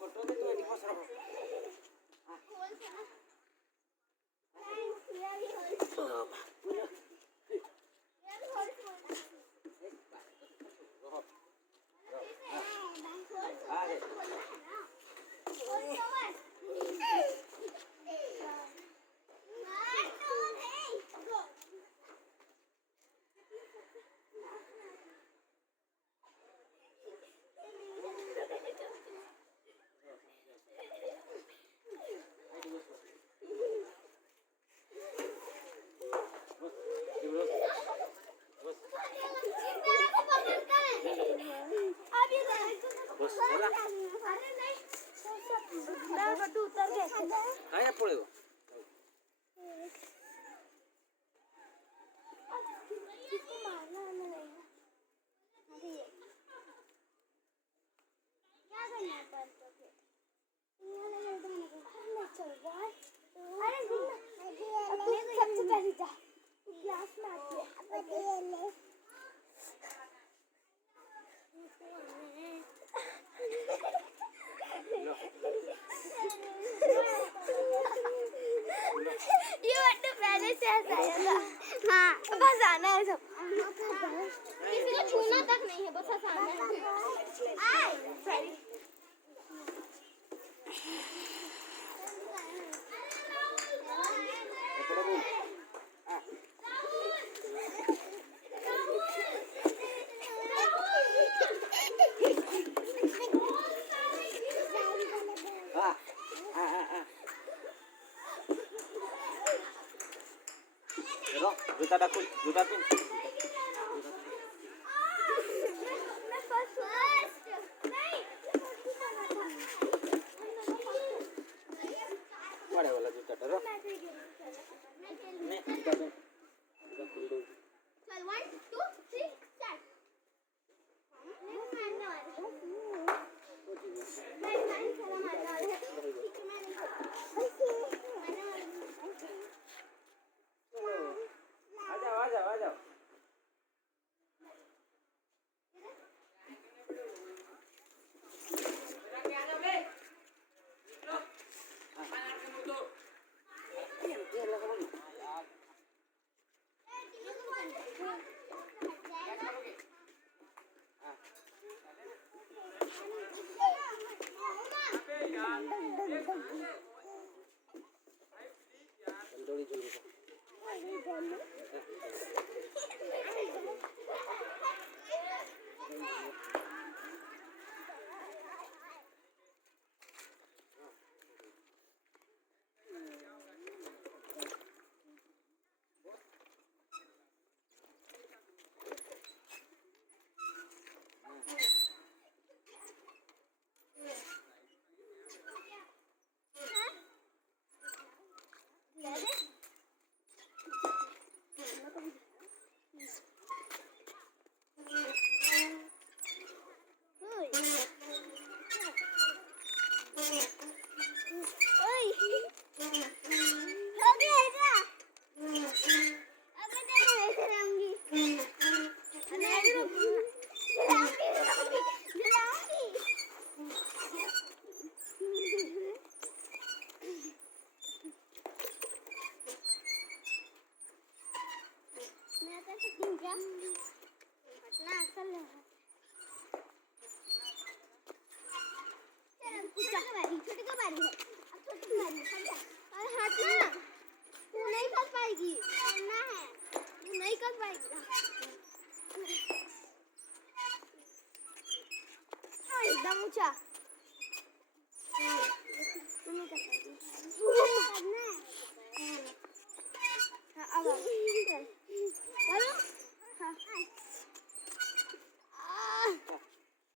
फोटो में तो एडिट बस रहो काय पळे हाँ बस आना है सब किसी को छूना तक नहीं है बस आना है जूता डाकुल जूता पिन बड़े वाला जूता डरो मैं जूता पिन जूता खोल दो चल 1 2 3 स्टार्ट आ जाओ एकदम ऊंचा तुम्ही कसं